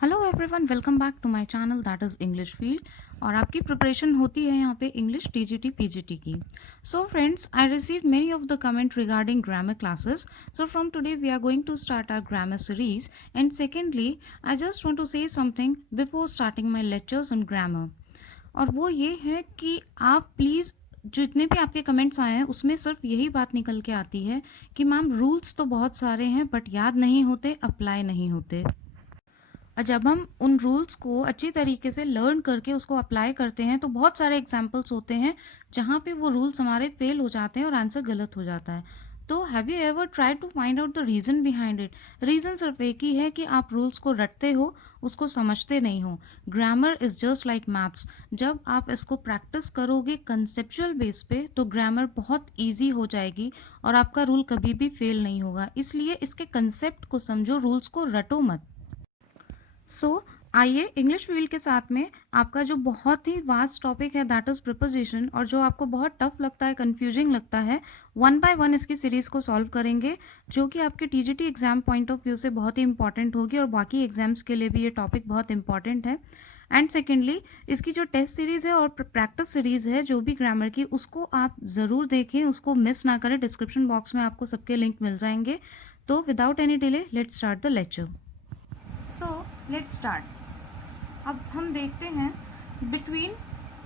Hello everyone, welcome back to my channel that is English field. और आपकी preparation होती है यहाँ पे इंग्लिश टीजीटी पीजीटी की। So friends, I received many of the comment regarding grammar classes. So from today we are going to start our grammar series. And secondly, I just want to say something before starting my lectures on grammar. और वो ये है कि आप please, जितने भी आपके comments आए हैं उसमें सिर्फ यही बात निकल के आती है कि मैम रूल्स तो बहुत सारे हैं बट याद नहीं होते, अप्लाई नहीं होते। और जब हम उन रूल्स को अच्छी तरीके से लर्न करके उसको अप्लाई करते हैं तो बहुत सारे एग्जांपल्स होते हैं जहाँ पे वो रूल्स हमारे फेल हो जाते हैं और आंसर गलत हो जाता है। तो have you ever try to find out the reason behind it? Reason सिर्फ एक ही है कि आप रूल्स को रटते हो, उसको समझते नहीं हो। Grammar is just like maths. जब आप इसको प्रैक्टिस करोगे कंसेप्चुअल बेस पे तो ग्रामर बहुत ईजी हो जाएगी और आपका रूल कभी भी फेल नहीं होगा। इसलिए इसके कंसेप्ट को समझो, रूल्स को रटो मत। आइए इंग्लिश फील्ड के साथ में आपका जो बहुत ही वास्ट टॉपिक है दैट इज़ प्रिपोजिशन, और जो आपको बहुत टफ लगता है, कंफ्यूजिंग लगता है, वन बाय वन इसकी सीरीज़ को सॉल्व करेंगे, जो कि आपके TGT exam point of view से बहुत ही इंपॉर्टेंट होगी और बाकी एग्जाम्स के लिए भी ये टॉपिक बहुत इंपॉर्टेंट है। एंड सेकेंडली, इसकी जो टेस्ट सीरीज़ है और प्रैक्टिस सीरीज़ है जो भी ग्रामर की, उसको आप ज़रूर देखें, उसको मिस ना करें। डिस्क्रिप्शन बॉक्स में आपको सबके लिंक मिल जाएंगे। तो without any delay let's start the lecture. Let's start. अब हम देखते हैं बिटवीन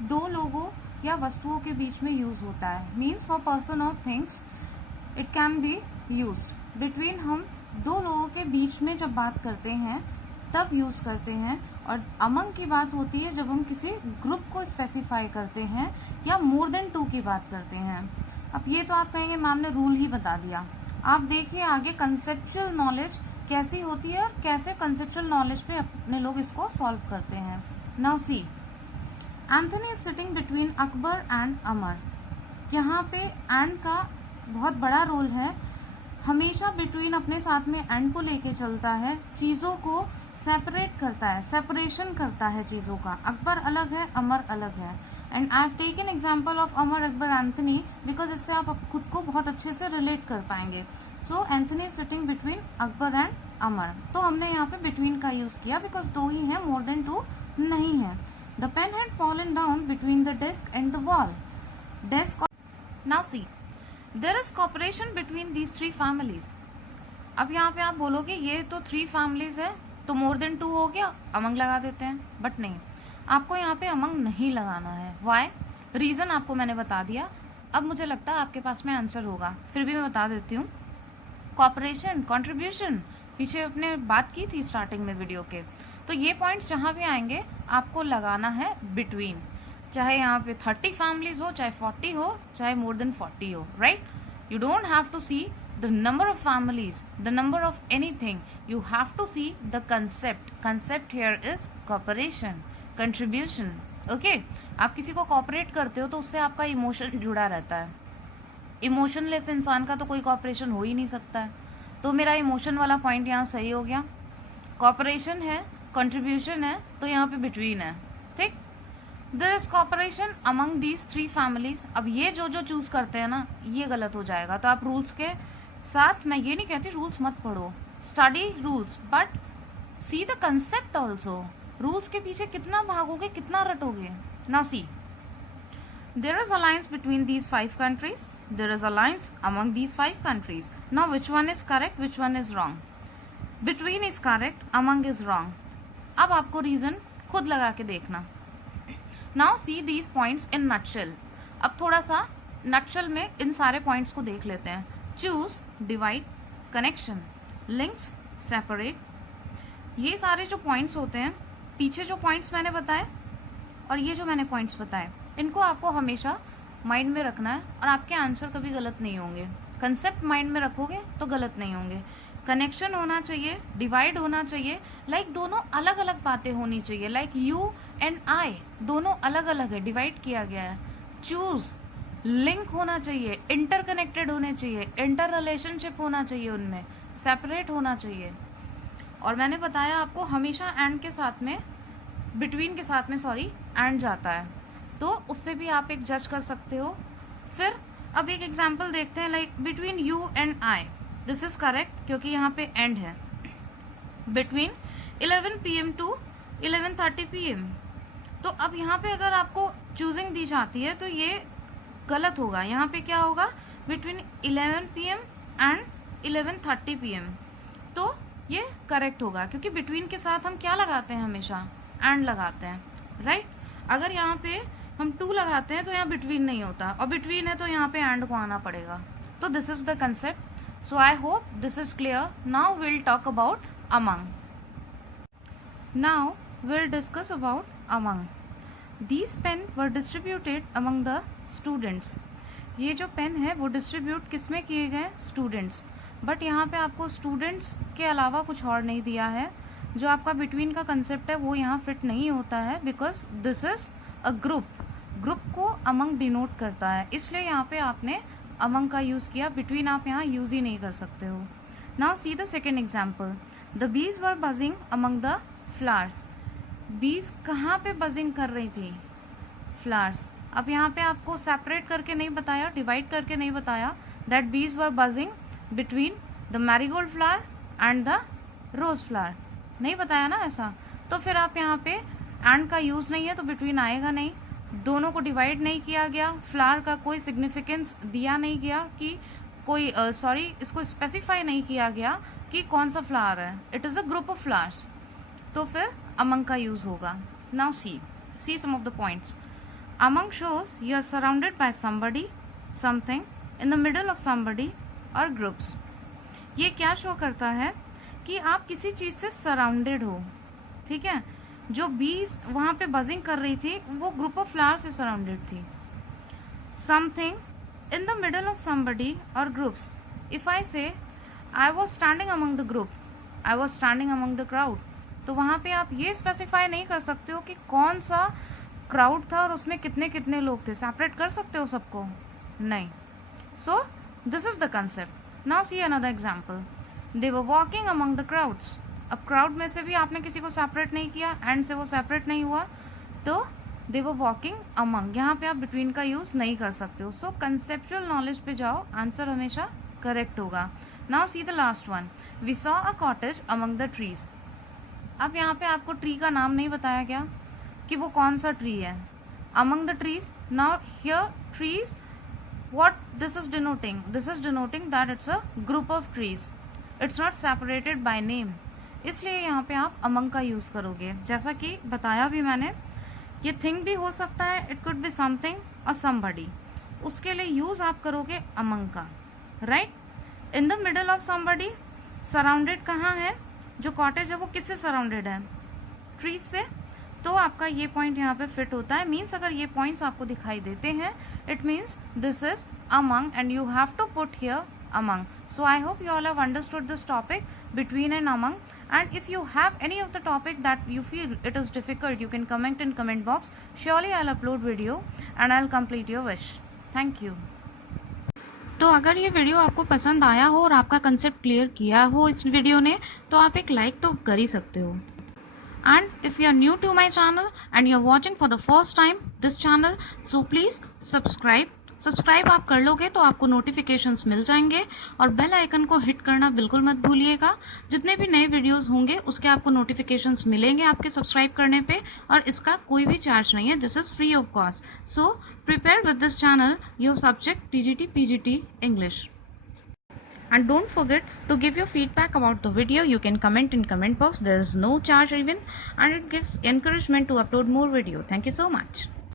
दो लोगों या वस्तुओं के बीच में यूज होता है। मीन्स फॉर पर्सन और things it can be used. Between हम दो लोगों के बीच में जब बात करते हैं तब यूज करते हैं, और अमंग की बात होती है जब हम किसी ग्रुप को स्पेसिफाई करते हैं या मोर देन टू की बात करते हैं। अब ये तो आप कहेंगे मैम ने रूल ही बता दिया। आप देखिए आगे कंसेप्चुअल नॉलेज कैसी होती है और कैसे कंसेप्चुअल नॉलेज पे अपने लोग इसको सॉल्व करते हैं। Now see, Anthony is sitting between Akbar and Amar. यहाँ पे एंड का बहुत बड़ा रोल है। हमेशा बिटवीन अपने साथ में एंड को लेके चलता है, चीज़ों को सेपरेट करता है, सेपरेशन करता है चीज़ों का। अकबर अलग है, अमर अलग है। And I have taken example of Amar, Akbar, Anthony because इससे आप खुद को बहुत अच्छे से रिलेट कर पाएंगे। So Anthony sitting between Akbar and Amar, तो हमने यहाँ पे बिटवीन का यूज किया बिकॉज दो ही है, मोर देन टू नहीं है। The pen had fallen down between the desk and the wall. Desk. Now see, there is cooperation between these three families. अब यहाँ पे आप बोलोगे ये तो थ्री फैमिलीज है तो मोर देन टू हो गया, अमंग लगा देते हैं। बट नहीं, आपको यहाँ पे अमंग नहीं लगाना है। वाई? रीजन आपको मैंने बता दिया। अब मुझे लगता है आपके पास में आंसर होगा, फिर भी मैं बता देती हूँ। कॉपरेशन, कॉन्ट्रीब्यूशन, पीछे अपने बात की थी स्टार्टिंग में वीडियो के। तो ये पॉइंट्स जहाँ भी आएंगे आपको लगाना है बिटवीन। चाहे यहाँ पे 30 फैमिलीज हो, चाहे 40 हो, चाहे मोर देन 40 हो, right? You don't have to see the number of families, the number of anything. You have to see the concept. Concept here is cooperation, contribution. Okay? आप किसी को कॉपरेट करते हो तो उससे आपका इमोशन जुड़ा रहता है। इमोशनलेस इंसान का तो कोई कॉपरेशन हो ही नहीं सकता है। तो मेरा इमोशन वाला पॉइंट यहाँ सही हो गया। कॉपरेशन है, कंट्रीब्यूशन है, तो यहाँ पे बिटवीन है। ठीक? There is cooperation among these three families. अब ये जो जो चूज करते हैं ना, ये गलत हो जाएगा। तो आप रूल्स के साथ, मैं ये नहीं कहती रूल्स मत पढ़ो, study rules, but see the concept also. Rules के पीछे कितना भागोगे, कितना रटोगे। Now see, there is alliance between these 5 countries. There is alliance among these 5 countries. Now which one is correct, which one is wrong? Between is correct, among is wrong. अब आपको reason खुद लगा के देखना। Now see these points in nutshell. अब थोड़ा सा nutshell में इन सारे पॉइंट्स को देख लेते हैं। Choose, divide, connection, links, separate. ये सारे जो पॉइंट्स होते हैं, पीछे जो पॉइंट्स मैंने बताए और ये जो मैंने पॉइंट्स बताए, इनको आपको हमेशा माइंड में रखना है और आपके आंसर कभी गलत नहीं होंगे। कंसेप्ट माइंड में रखोगे तो गलत नहीं होंगे। कनेक्शन होना चाहिए, डिवाइड होना चाहिए, लाइक दोनों अलग अलग बातें होनी चाहिए। लाइक यू एंड आई दोनों अलग अलग है, डिवाइड किया गया है। चूज, लिंक होना चाहिए, इंटरकनेक्टेड होने चाहिए, इंटर रिलेशनशिप होना चाहिए, उनमें सेपरेट होना चाहिए। और मैंने बताया आपको हमेशा एंड के साथ में, बिटवीन के साथ में सॉरी, एंड जाता है, तो उससे भी आप एक जज कर सकते हो। फिर अब एक एग्जाम्पल देखते हैं, like between you and I. This is correct क्योंकि यहाँ पे एंड है। Between 11 PM to 11:30 PM। तो अब यहाँ पे अगर आपको चूजिंग दी जाती है तो ये गलत होगा। यहाँ पे क्या होगा, बिटवीन 11 PM एंड 11:30 PM। तो ये करेक्ट होगा, क्योंकि बिटवीन के साथ हम क्या लगाते हैं, हमेशा एंड लगाते हैं, राइट। अगर यहाँ पे हम टू लगाते हैं तो यहाँ बिटवीन नहीं होता, और बिटवीन है तो यहाँ पे एंड को आना पड़ेगा। तो this is the concept. So I hope this is clear. Now will talk about among. Now will discuss about among. These pen were distributed among the students। ये जो पेन है वो डिस्ट्रीब्यूट किसमें किए गए, स्टूडेंट्स। बट यहाँ पे आपको स्टूडेंट्स के अलावा कुछ और नहीं दिया है। जो आपका बिटवीन का कंसेप्ट है वो यहाँ फिट नहीं होता है, because this is a group. Group को अमंग डिनोट करता है, इसलिए यहाँ पे आपने अमंग का यूज़ किया। बिटवीन आप यहाँ यूज़ ही नहीं कर सकते हो। Now see the second example. The bees were buzzing among the flowers. बीज कहाँ पे बजिंग कर रही थी, फ्लावर्स। अब यहाँ पे आपको सेपरेट करके नहीं बताया, डिवाइड करके नहीं बताया, that bees were buzzing between the marigold flower and the rose flower, नहीं बताया ना ऐसा। तो फिर आप यहाँ पे एंड का यूज नहीं है तो बिटवीन आएगा नहीं। दोनों को डिवाइड नहीं किया गया, फ्लावर का कोई सिग्निफिकेंस दिया नहीं गया कि कोई इसको स्पेसिफाई नहीं किया गया कि कौन सा फ्लावर है, it is a group of flowers. तो फिर अमंग का यूज होगा। Now see some of the points. Among shows you are surrounded by somebody, something, in the middle of somebody और ग्रुप्स। ये क्या शो करता है कि आप किसी चीज से सराउंडेड हो, ठीक है। जो बीज वहां पे बजिंग कर रही थी वो ग्रुप ऑफ फ्लावर से सराउंडेड थी। Something in the middle of somebody और ग्रुप्स। इफ आई से I was standing among the group, I was standing among the crowd, तो वहां पे आप ये स्पेसिफाई नहीं कर सकते हो कि कौन सा क्राउड था और उसमें कितने कितने लोग थे। सेपरेट कर सकते हो सबको, नहीं। So this is the concept. Now see another example. They were walking among the crowds. अब क्राउड में से भी आपने किसी को सेपरेट नहीं किया, एंड से वो सेपरेट नहीं हुआ, तो दे वर वॉकिंग अमंग। यहाँ पे आप बिटवीन का यूज नहीं कर सकते हो। सो कंसेप्चुअल नॉलेज पे जाओ, आंसर हमेशा करेक्ट होगा। Now see the last one. We saw a cottage among the trees. अब यहाँ पे आपको ट्री का नाम नहीं बताया गया कि वो कौन सा ट्री है, among the trees. Now here trees, what this is denoting that it's a group of trees, it's not separated by name। इसलिए यहाँ पे आप among का यूज करोगे। जैसा कि बताया भी मैंने, ये थिंग भी हो सकता है, इट कुड बी समथिंग और somebody, उसके लिए यूज आप करोगे among का, right. In the middle of somebody, surrounded कहाँ है, जो कॉटेज है वो किससे सराउंडेड है, ट्रीज से। तो आपका ये पॉइंट यहाँ पे फिट होता है। मीन्स अगर ये पॉइंट्स आपको दिखाई देते हैं, it means this is among and you have to put here among. So I hope you all have understood this topic between and among, and if you have any of the topic that you feel it is difficult, you can comment in comment box. Surely I'll upload video and I'll complete your wish. Thank you. तो अगर ये video आपको पसंद आया हो और आपका concept clear किया हो इस वीडियो ने, तो आप एक लाइक तो कर ही सकते हो। And if you are new to my channel and you are watching for the first time this channel, so please subscribe आप कर लोगे तो आपको नोटिफिकेशंस मिल जाएंगे, और बेल आइकन को हिट करना बिल्कुल मत भूलिएगा। जितने भी नए वीडियोस होंगे उसके आपको नोटिफिकेशंस मिलेंगे आपके सब्सक्राइब करने पे, और इसका कोई भी चार्ज नहीं है, this is free of cost. So prepare with this channel your subject TGT PGT English. And don't forget to give your feedback about the video. You can comment in comment box. There is no charge even, and it gives encouragement to upload more video. Thank you so much.